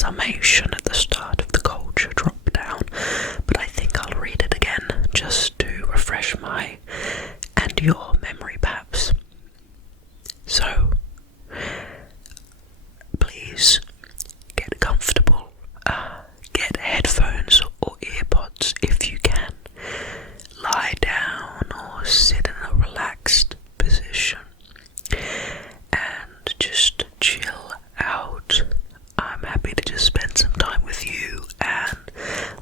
summation at the start of the culture drop down, but I think I'll read it again just to refresh my and your memory perhaps. So, please get comfortable, get headphones or earpods if you can, lie down or sit in a relaxed position and just chill out. I'm happy to just spend some time with you and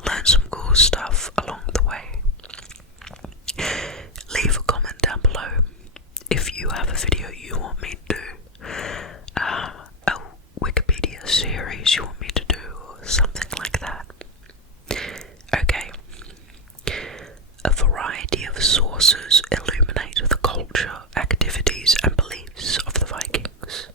learn some cool stuff along the way. Leave a comment down below if you have a video you want me to do, a Wikipedia series you want me to do, or something like that. Okay. A variety of sources illuminate the culture, activities and beliefs of the Vikings.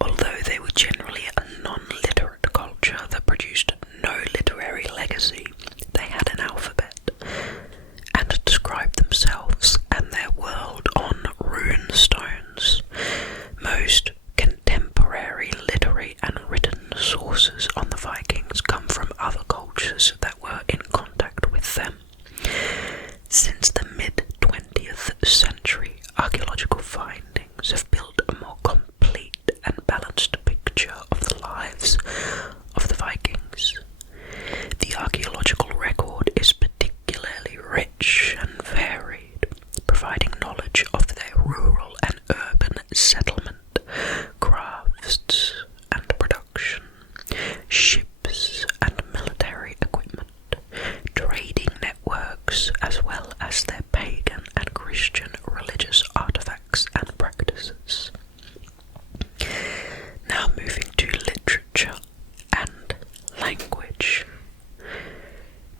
Although they were generally a non-literate culture that produced no literary legacy, they had an alphabet and described themselves and their world on runestones. Most contemporary literary and written sources on the Vikings come from other cultures that were in contact with them. Since the mid-20th century, archaeological findings have built a more complete and balanced picture of the lives of the Vikings. The archaeological record is particularly rich and varied, providing knowledge of their rural and urban settlement, crafts and production, ships and military equipment, trading networks, as well as their pagan and Christian religious artifacts and practices. Now moving to literature and language.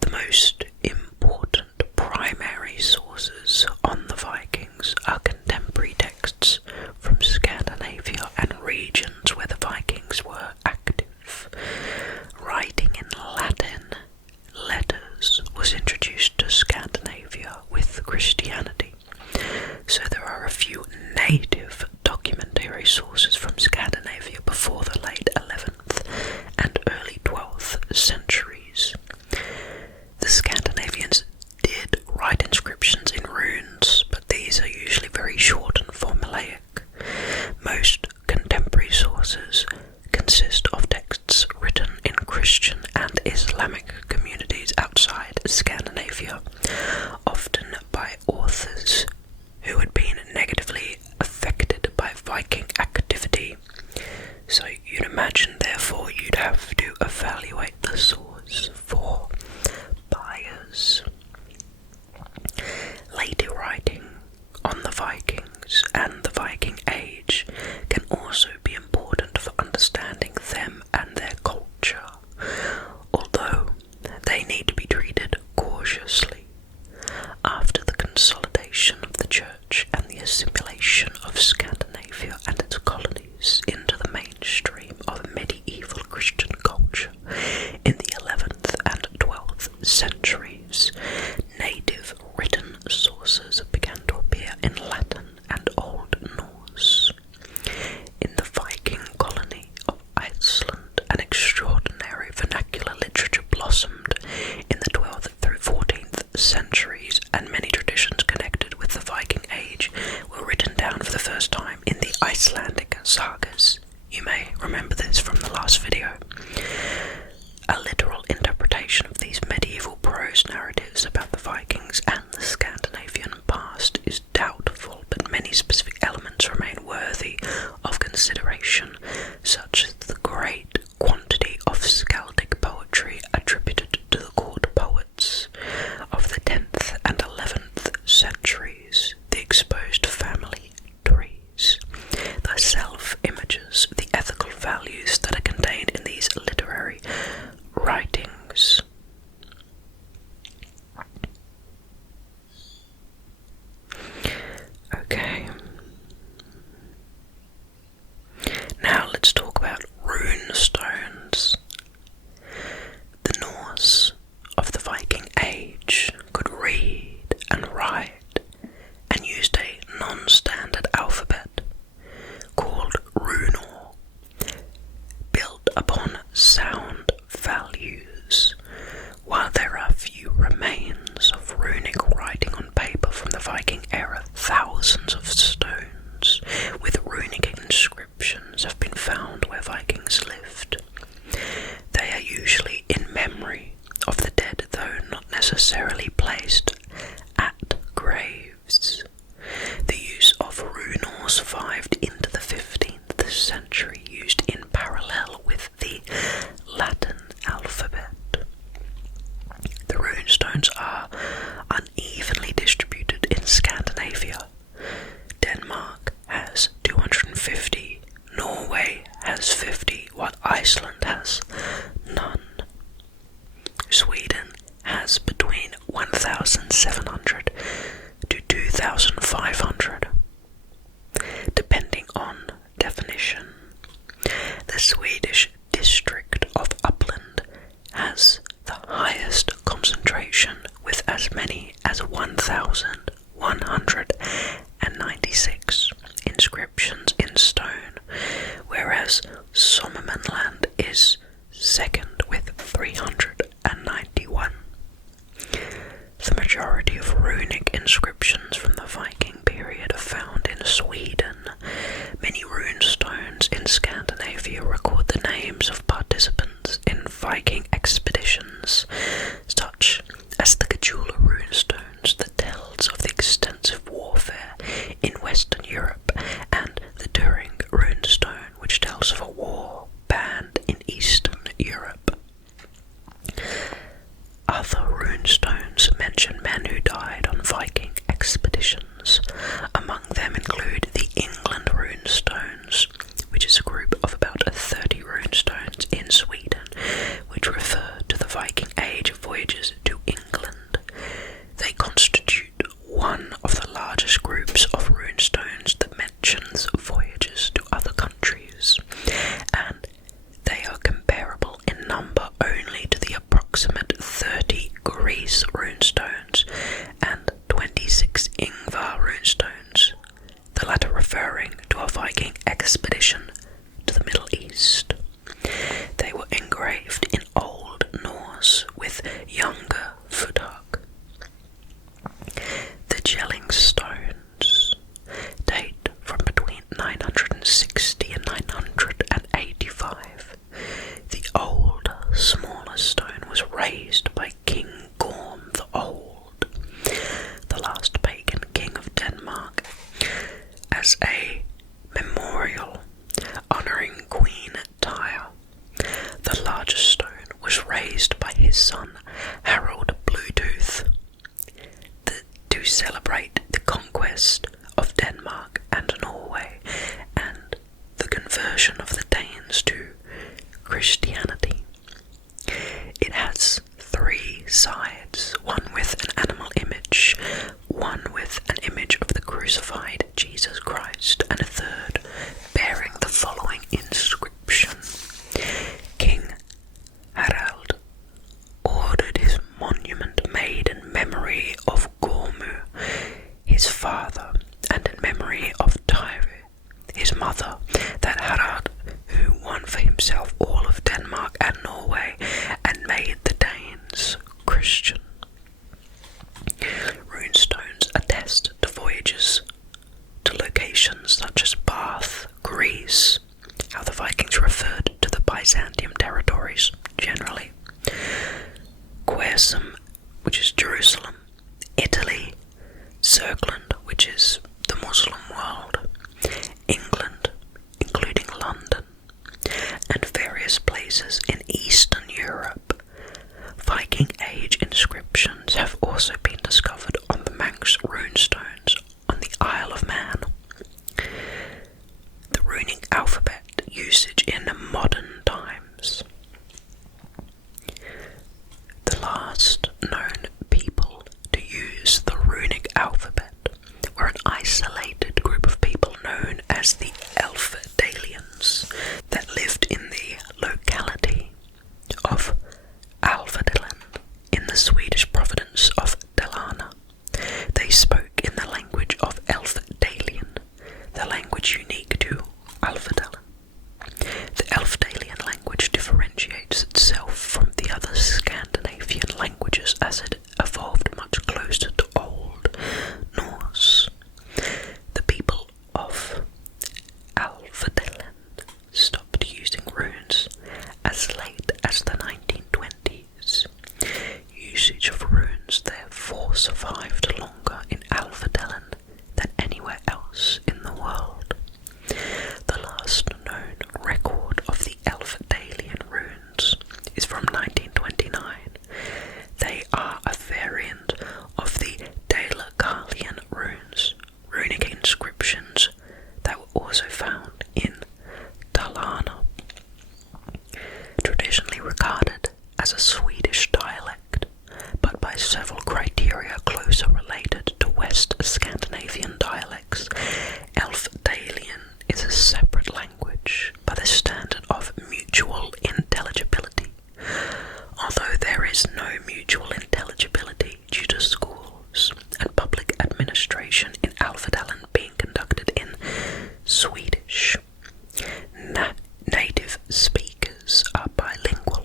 The most important primary sources on the Vikings are contemporary texts from Scandinavia and regions where the Vikings were active. Writing in Latin letters was introduced to Scandinavia with Christianity, so there are a few native documentary sources from Scandinavia before the late 11th and early 12th centuries. The Scandinavians did write inscriptions in runes, but these are usually very short and formulaic. Most contemporary sources consist of texts written in Christian and Islamic communities outside Scandinavia, often by authors who had been negatively affected by Viking activity. So you'd imagine, therefore, you'd have to evaluate the source for bias. Later writing on the Vikings and the Viking Age can also be important for understanding them and their culture, although they need to be treated cautiously. After the consolidation of the church and the assimilation of Scandinavia and its colonies into the mainstream of medieval Christian culture in the 11th and 12th centuries, native written sources began to appear in Latin and Old Norse. In the Viking colony of Iceland, an extraordinary vernacular literature blossomed in the 12th through 14th centuries, and many traditions connected with the Viking Age were written down for the first time in the Icelandic sagas. You may remember this from the last video. A literal interpretation of these medieval prose narratives about the Vikings and the Scandinavian past is doubtful, but many specific elements remain worthy of consideration, such as the great quantity of skaldic poetry attributed to the court poets of the 10th and 11th centuries, the exposed family trees, the self-images, the ethical values that are contained in these literary found where Vikings lived. They are usually in memory of the dead, though not necessarily placed at graves. The use of Runor survived into the 15th century, used in parallel with the Latin alphabet. The runestones are unevenly distributed in Scandinavia. Denmark has 250, Norway has 50, while Iceland has none. Sweden has between 1,700 to 2,500, depending on definition. The Swedish district of Uppland has the highest concentration, with as many as 1,196 inscriptions in stone, whereas Sommermanland is second with 391. The majority of runic inscriptions from the Viking period are found in Sweden. Many runestones in Scandinavia record the names of participants in Viking expeditions, such as the Gajula runestones that tells of the extensive warfare in Western Europe, and the Turing runestone, which tells of a war banned in Eastern Europe. Other runestones mention men who died on Viking expeditions. Among them include the England runestones, which is a group of about 30 runestones in Sweden, which refer to the Viking Age voyages to England. They constitute one of the largest groups of runestones that mentions voyages to other countries, and they are comparable in number only to the approximate 30 Greece runestones and 26 Ingvar runestones, the latter referring to a Viking expedition to the Middle East. They were engraved in Old Norse with younger footwork. The Jelling stones date from between 960 and 985. The older, smaller stone was raised by King Gorm the Old, the last pagan king of Denmark, as a memorial honouring Queen Tyre. The largest stone was raised by his son Harold Bluetooth to celebrate the conquest of Denmark and Norway and the conversion of the Danes to Christianity. It has 3 sides, one with an animal image, one with an image of the crucified Jesus Christ, and a third bearing the following inscription: King Harald ordered his monument made in memory of Gormu, his father, and in memory of Tyre, his mother, that Harald, who won for himself all of Denmark and Norway and made the Danes Christian. Runestones attest to voyages to locations such as Bath, Greece, how the Vikings referred to the Byzantium territories generally, Quersum, which is Jerusalem, Italy, Zergland, which is the Muslim world, England, including London, and various places in Eastern Europe. Viking Age inscriptions have also been discovered on the Manx runestones on the Isle of Man. The runic alphabet usage in modern times. The last as late as the 1920s. Usage of runes therefore survived longer in Alpha-Delen than anywhere else in the world. The last known record of the Elfdalian runes is from 1929. They are a variant of the Dalecarlian runes, runic inscriptions that were also found in Dalarna. Traditionally regarded as a Swedish dialect, but by several criteria closer related to West Scandinavian dialects, Elfdalian is a separate language by the standard of mutual intelligibility. Although there is no mutual intelligibility due to schools and public administration in Alpha-Dalen being conducted in Swedish, native speakers are bilingual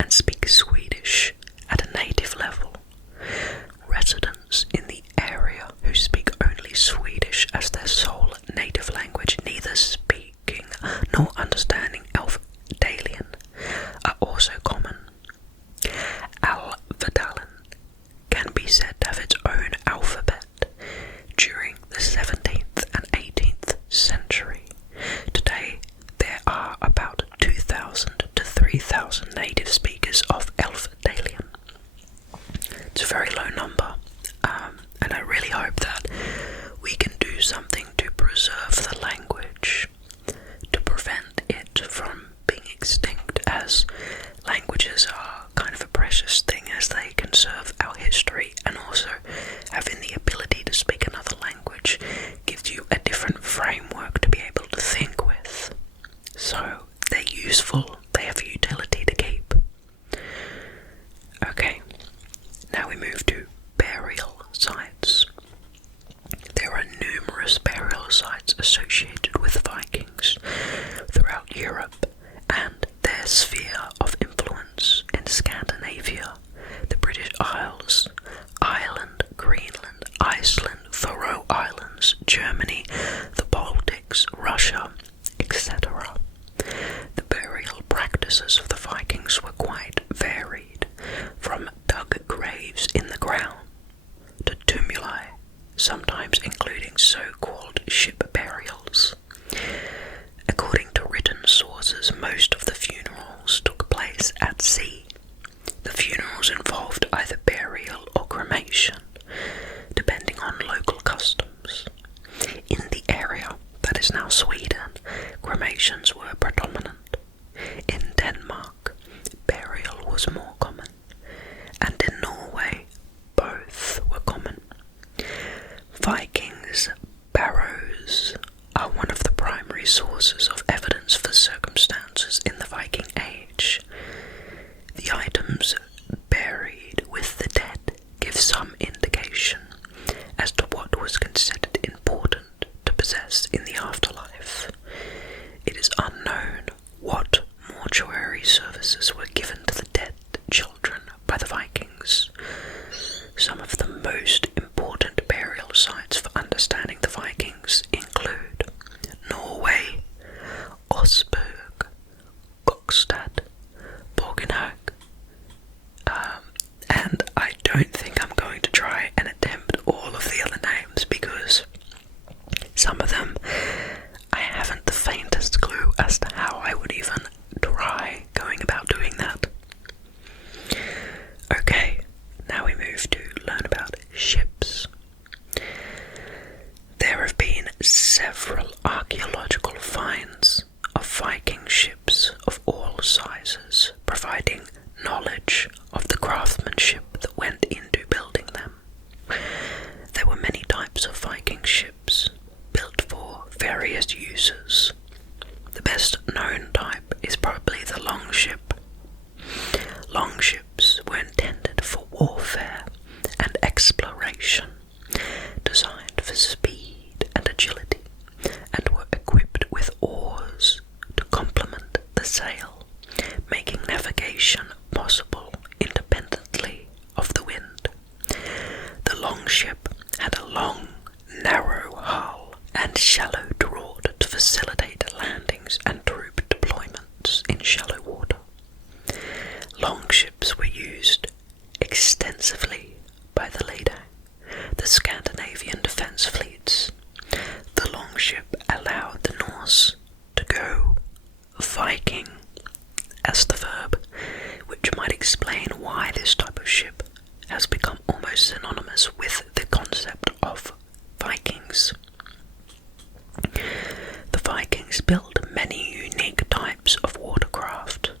and speak Swedish at a native level. Residents in the area who speak only Swedish as their sole native language, neither speaking nor understanding Elfdalian, are also common. Alpha-Dalen can be said to have its own alphabet. During the 17th and 18th century, today there are about 2,000 to 3,000 native speakers of Elfdalian. It's a very low number, and I really hope that we can do something to preserve the language, to prevent it from being extinct, as languages are kind of a precious thing, as they conserve our history, and also having the ability to speak another language gives you a different framework to be able to think with. So they're useful, they have a utility to keep. Okay, now we move to burial sites. There are numerous burial sites associated with Vikings throughout Europe and their sphere of influence in Scandinavia, the British Isles, Ireland, Greenland, Iceland, Faroe Islands, Germany, the Baltics, Russia, etc. The burial practices of the Vikings were quite varied, from dug graves in the ground to tumuli, sometimes including so-called ship burials. According to written sources, most of the funerals took place at sea. The funerals involved either burial or cremation, depending on local customs. In the area that is now Sweden, cremations were predominant. In Denmark, burial was more common, and in Norway, both were common. Vikings' barrows are one of the primary sources of evidence for circumstances in the Viking Age. The items buried with the dead give some indication as to what was considered important to possess in the afterlife. It is unknown what mortuary services were given to the dead children by the Vikings. Some of the most important burial sites for understanding the Vikings include Norway, Osberg, Gokstad, Borgenhag, and I don't think I'm going to try and attempt all of the other names, because some of them I haven't the faintest clue as to how I would even try going about doing that. Okay, now we move to learn about ships. There have been several archaeological finds of Viking ships of all sizes, providing knowledge of the craftsmanship that went into building them. There were many types of Viking ships, built for various uses. The best known type is probably the longship. Longships were intended for warfare and exploration, designed for speed and agility, and were equipped with oars to complement the sail, making navigation possible independently of the wind. The longship had a long, narrow hull and shallow draught to facilitate landings and troop deployments in shallow water. Viking as the verb, which might explain why this type of ship has become almost synonymous with the concept of Vikings. The Vikings built many unique types of watercraft,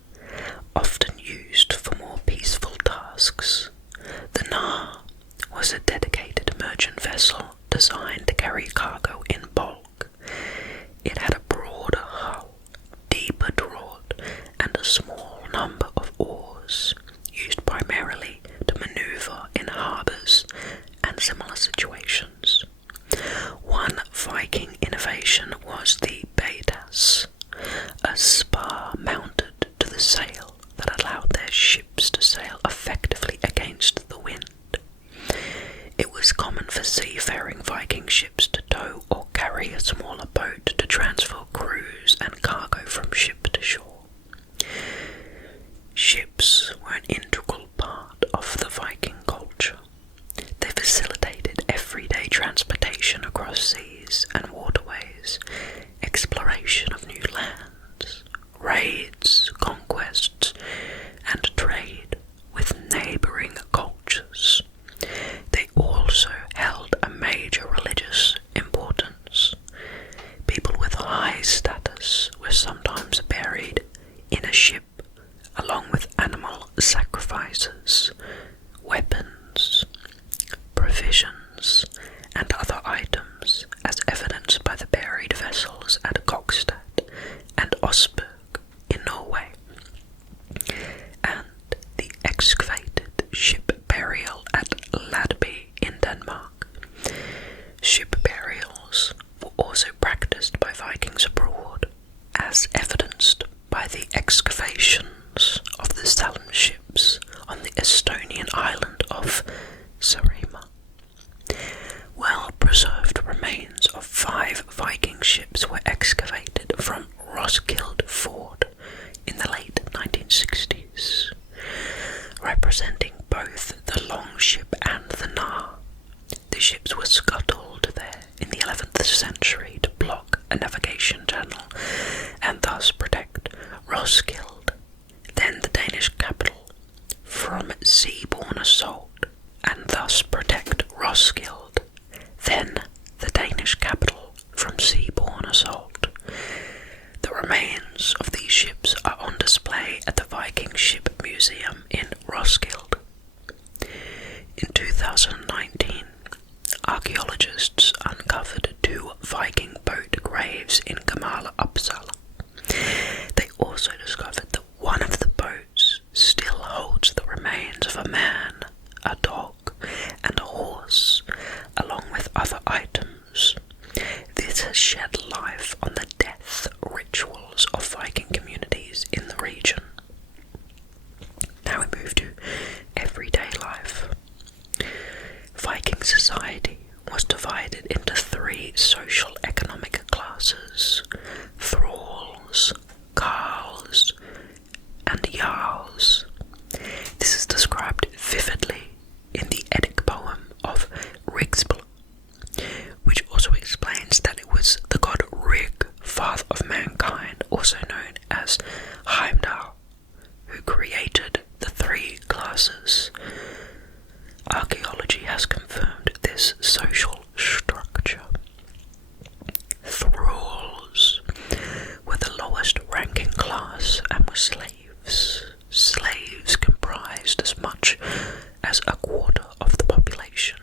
often used for more peaceful tasks. The Nar was a dedicated merchant vessel designed to carry cargo in bulk. It had a broader hull, deeper draught, and a small number of oars, used primarily to maneuver in harbours and similar situations. One Viking innovation was the Beitas, a spar mounted to the sail that allowed their ships to sail effectively against the wind. It was common for seafaring Viking ships to tow or carry a smaller boat to transfer crews and cargo from ship to shore. Ships were an integral part of the Viking culture. They facilitated everyday transportation across seas and waterways, exploration of new lands, raids, conquests, and trade with neighbouring cultures. They also held a major religious importance. People with high status were sometimes buried in a ship, along with animal sacrifices, weapons, provisions, and other items, as evidenced by the buried vessels at Kokstad and Osberg in Norway, and the excavated ship burial at Ladby in Denmark. Ship burials were also practiced by Vikings abroad, as evidenced by the excavations of the Salem ships on the Estonian island of Saaremaa. Well-preserved remains of 5 Viking ships were excavated from Roskilde Ford in the late 1960s, representing both the Longship and the Nar. The ships were scuttled there in the 11th century to block a navigation channel and thus protect Roskilde, then the Danish capital, from seaborne assault, and thus protect Roskilde, then the Danish capital, from seaborne assault. The remains of these ships are on display at the Viking Ship Museum in Roskilde. In 2019, archaeologists uncovered 2 Viking boat graves in Gamala, Uppsala. They also discovered that one of the boats still holds the remains of a man, a dog, and a horse, along with other items. This has shed light on the death rituals of Viking communities in the region. Now we move to everyday life. Viking society was divided into 3 social economic classes: thralls, carls, and jarls. This is described vividly in the Eddic poem of Rigsbl, which also explains that it was the god Rig, father of mankind, also known as Heimdall, who created the 3 classes. Archaeology has confirmed this social structure. Thralls were the lowest ranking class and were slaves. Slaves comprised as much as a quarter of the population.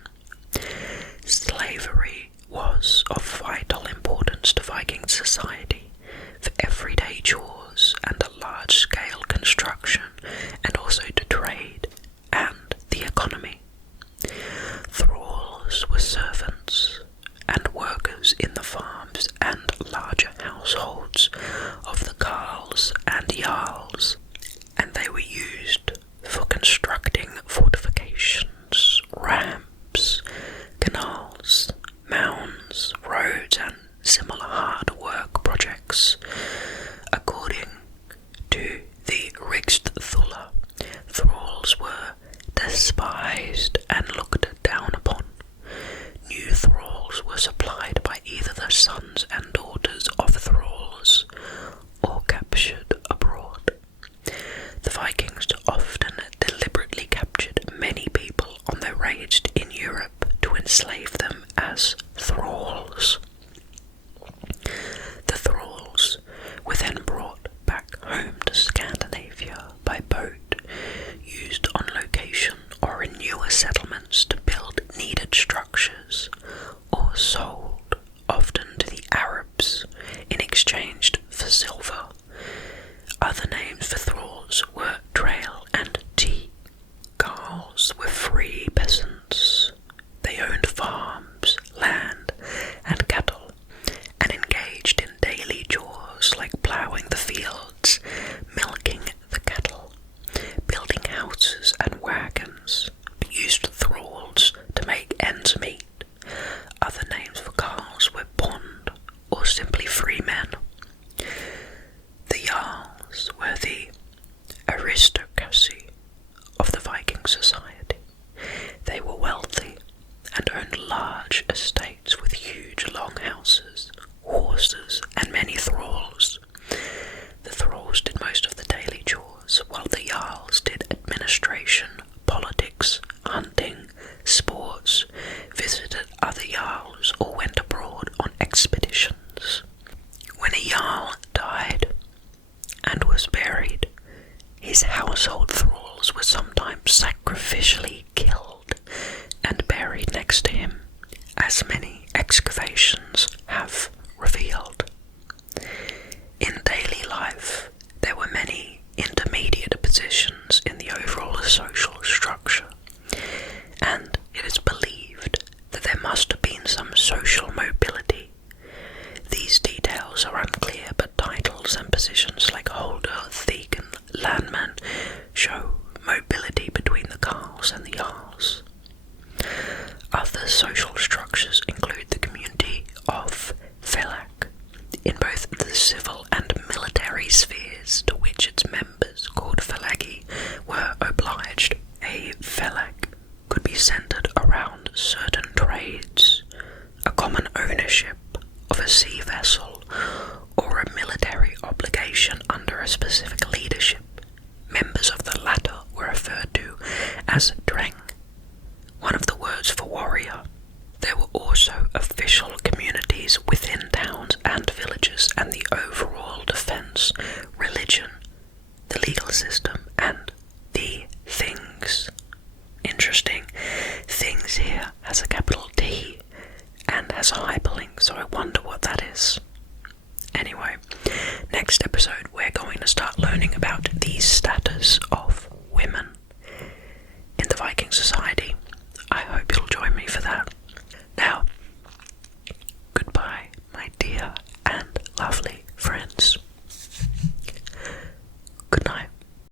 Slavery was of vital importance to Viking society for everyday chores and a large-scale construction, and also to trade and the economy. Thralls were servants and workers in the farms and larger households of the carls and jarls, and they were used for constructing fortifications, ramps, canals, mounds, roads, and similar hard work projects. According to the Rigsthula, thralls were despised and looked down upon. New thralls were supplied by either the sons and daughters of thralls or captured as thralls. The thralls were then brought back home to Scandinavia by boat, used on location or in newer settlements to build needed structures, or sold, often to the Arabs, in exchange for silver. Other names for thralls were trail and tea. Carls were free peasants. They owned farms, land, and cattle, and engaged in daily chores like ploughing the fields, milking the cattle, building houses and wagons, but used thralls to make ends meet. Other names for Carls were bond, or simply free men. The Jarls were the aristocracy of the Viking society. They were wealthy and owned large estates with huge long houses, horses, and many thralls. The thralls did most of the daily chores, while the Jarls did administration, politics, hunting, sports, visited other Jarls, or went abroad on expeditions. When a Jarl died and was buried, his household thralls were sometimes sacrificially killed and buried next to him, as many excavations have revealed. In daily life, there were many intermediate positions in the overall social structure, and it is believed that there must have been some social mobility. These details are unclear, but titles and positions like holder, thieg, and landman show mobility between the Carls and the Jarls. Other social structures include the community of Felak, in both the civil and military spheres to which its members, called Felagi, were obliged. A Felak could be centered around certain trades, a common ownership of a sea vessel, or a military obligation under a specific leadership. Members of the latter were referred to as dreng, one of the words for warrior. There were also official communities within towns and villages, and the overall defense, religion, the legal system, and the things. Interesting, things here has a capital T and has a hyperlink, so I wonder what that is. Anyway, next episode we're going to start learning about the status of